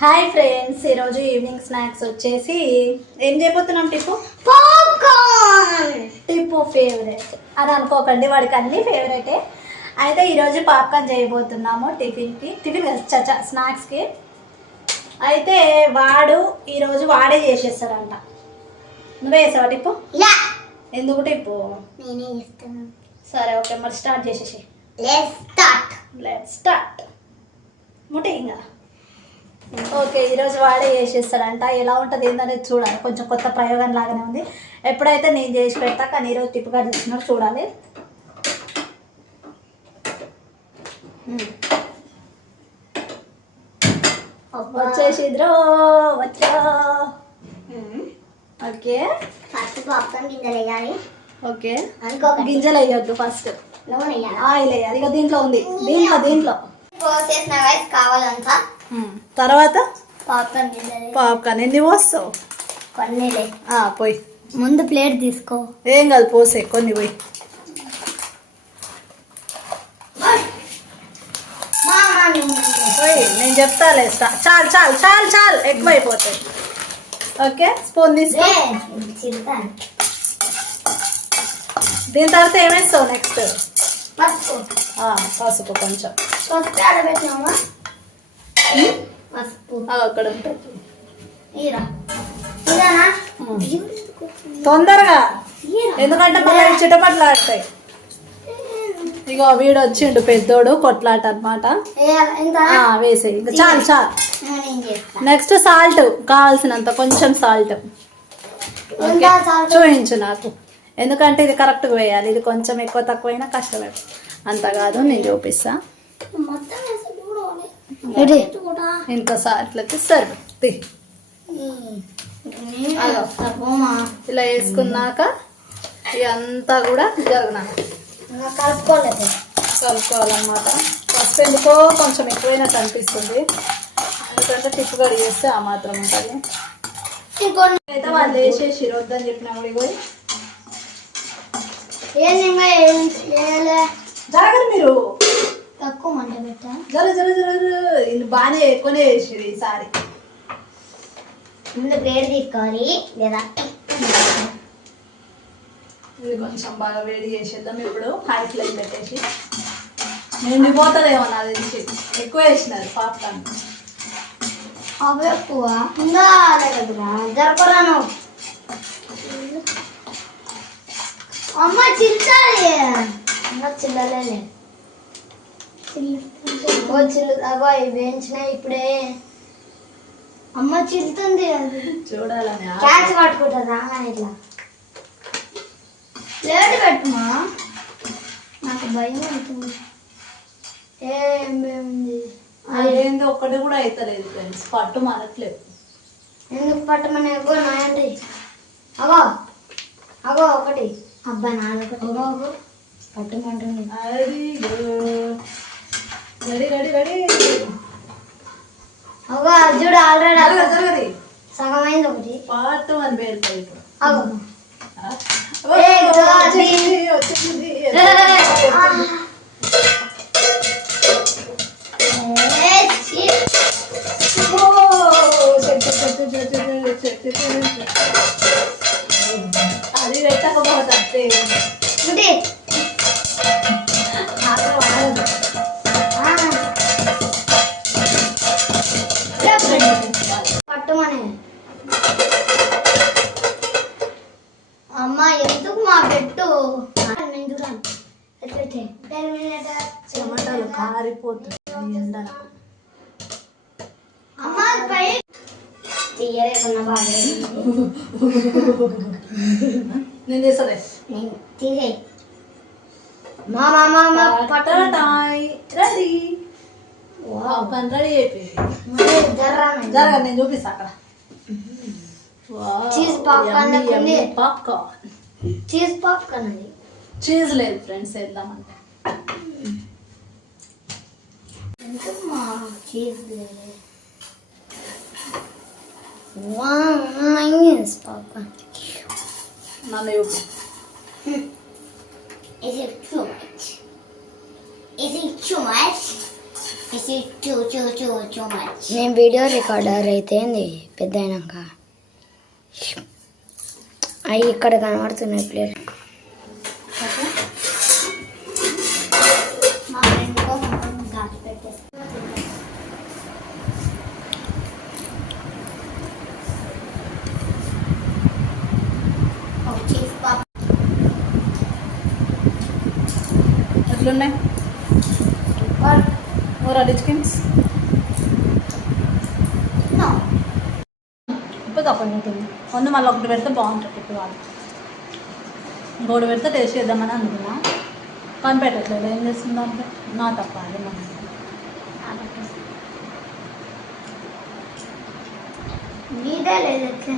Hi friends, ఈరోజు evening snacks వచ్చేసి ఏం చేయబోతున్నాం? టిప్పు పాప్కార్న్. టిప్పు ఫేవరెట్ అని అనుకోకండి, వాడికి అన్ని ఫేవరెటే. అయితే ఈరోజు పాప్కార్న్ చేయబోతున్నాము టిఫిన్ చచ్చా స్నాక్స్కి. అయితే వాడు ఈరోజు వాడే చేసేస్తాడంట. నువ్వే చేసావా టిప్పు? ఎందుకు టిప్పు? నేనే చేస్తాను. సరే ఓకే, మరి స్టార్ట్ చేసేసి. Let's start. ముట్టి ఇంకా ఓకే, ఈరోజు వాడే చేసేస్తాడంట. ఎలా ఉంటుంది ఏందనేది చూడాలి. కొంచెం కొత్త ప్రయోగం లాగానే ఉంది. ఎప్పుడైతే నేను చేసి పెడతా, కానీ ఈరోజు టిప్పు గారు చేసినాడు, చూడాలి. వచ్చేసి ఇద్దరు వచ్చా. ఓకే, ఫస్ట్ పాప్కార్న్ గింజలు వేయాలి. ఓకే, అనుకోకండి, గింజలు వేయొద్దు, ఫస్ట్ నూనె వేయాలి. ఆయిల్ వేయాలి. ఇక దీంట్లో ఉంది, దీంట్లో పోసేసిన గైస్ కావాలంతా. తర్వాత పాప్కార్న్ గింజలు పాప్కార్న్ ఎన్ని పోస్తావు? కొన్నిలే. పోయి ముందు ప్లేట్ తీసుకో. ఏం కాదు, పోసే కొన్ని పోయి. పోయి నేను చెప్తాలే. చాలు చాలు చాలు చాలు, ఎక్కువైపోతాయి. ఓకే, స్పూన్ తీసుకో. దీని తర్వాత ఏమేస్తావు నెక్స్ట్? పసుపు కొంచెం. అక్కడ ఉంటుంది. తొందరగా, ఎందుకంటే మళ్ళీ చిటపట్లు ఆడతాయి. ఇగో వీడు వచ్చిండు పెద్దోడు, కొట్లాట అనమాట. వేసే ఇంకా చాలు చాలు. నెక్స్ట్ సాల్ట్ కావాల్సినంత, కొంచెం సాల్ట్. ఓకే, చూపించు నాకు, ఎందుకంటే ఇది కరెక్ట్గా వేయాలి. ఇది కొంచెం ఎక్కువ తక్కువైనా కష్టమే. అంత కాదు, నేను చూపిస్తా. ఇంత సాల్ట్ అయితే సరే. ఇలా వేసుకున్నాక ఇదంతా కూడా కలుపుకోవాలన్నమాట. ఫస్ట్ ఎందుకో కొంచెం ఎక్కువైనట్టు అనిపిస్తుంది, ఎందుకంటే టిప్పు గడి చేస్తే ఆ మాత్రం ఉంటుంది. అయితే వాళ్ళు వేసేసి వద్దని చెప్పినా కూడా పోయి జరగదు. మీరు తక్కువ మంట పెట్టా. వీళ్ళు బాగానే ఎక్కువనే వేసారు ఈసారి. ముందు ప్లేట్ తీసుకోవాలి, లేదా ఇది కొంచెం బాగా వేడి చేసేద్దాం. ఇప్పుడు హై ఫ్లేమ్ పెట్టేసి నిండిపోతుందేమో నాకు తెలిసి. ఎక్కువ వేసినారు పాప్కార్న్. అవి ఎక్కువ ఇంకా జరపరాను. అమ్మ చిల్లాలి, ఇంకా చిల్లలే. అగో ఇవి వేయించినాయి ఇప్పుడే. అమ్మ చిల్లుతుంది, అది చూడాలని క్యాచ్ పట్టుకుంటుందా ఇట్లా. ప్లేట్ పెట్టుమా, నాకు భయం అవుతుంది. ఏమేమి అదేంది ఒక్కటి కూడా అవుతలేదు ఫ్రెండ్స్, పట్టు మనట్లేదు. ఎందుకు పట్టమని ఎగో నాయండి. అగో అగో ఒకటి, అబ్బా నాదొకటి. అగో పట్టమంటుంది. Ready ready ready. అగో చూడు, ఆల్రెడీ జరగది సగం అయింది ఒకటి. పాటు అని పేరుతాయి ఇప్పుడు. అగో వచ్చింది. అది పెట్టకపోతే పట్టుమని. అమ్మ ఎందుకు మా పెట్టు చెమటలు కారిపోతుంది ఎండలు. అమ్మ పై తీయలేకున్నా బాగా నేను చేసలే. తీసే మా పట్టటాయ్ రెడీ. పాప్కార్న్ రెడీ అయిపోయింది. జరగ నేను చూపిస్తా అక్కడ. Cheese popcorn. Popcorn cheese popcorn. అది చీజ్ లేదు ఫ్రెండ్స్, వేద్దామంటే ఎందుకు మా చీజ్ లేదు. పాప్కార్న్ నన్ను చూపి. Is it too much? Is it too much? Is నేను వీడియో రికార్డర్ అయితే పెద్ద అయినాక అవి ఇక్కడ కనబడుతున్నాయి ప్లేట్. ఓకే మా ఫ్రెండ్ కోసం గాజు పెట్టేసి ఎట్లున్నాయి రెడీ చికెన్స్ ఇప్పుడు తక్కువ ఉంటుంది ముందు మళ్ళీ ఒకటి పెడితే బాగుంటుంది ఇప్పుడు వాళ్ళు ఇంకోటి పెడితే టేస్ట్ చేద్దామని అనుకున్నా కానీ పెట్టట్లేదు ఏం చేస్తుందో అంటే నా తప్ప అది మనం నీదే లేదు ఎట్లా